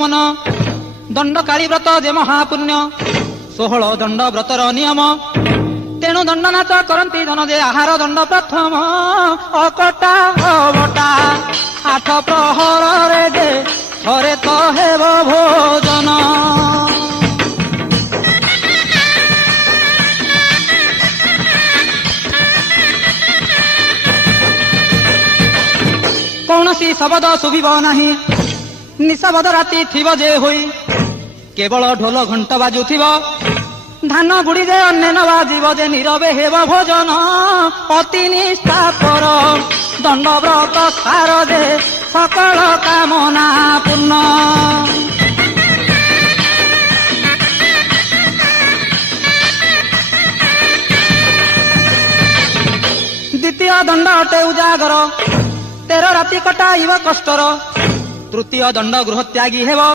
मन दंड काली व्रत जे महापुण्य 16 दंड व्रतर नियम तेणु दंड नाच करती जन जे आहार दंड प्रथम अकटा अबटा 8 प्रहर रे जे थरे तो हेब भोजन। कौनसी शब्द शुभिब नाही निशब्द राति थिब जे होई केवल ढोल घंट बाजुथिब धान गुड़ी जे अन्य न बाजिब जे नीरवे हेब भोजन अति निष्ठापर दंड व्रत सार जे सकल कामना पूर्ण। द्वितीय दंड अटे उजागर 13 राति कटाइब कष्टर। तृतीय दंड गृह त्यागी हेब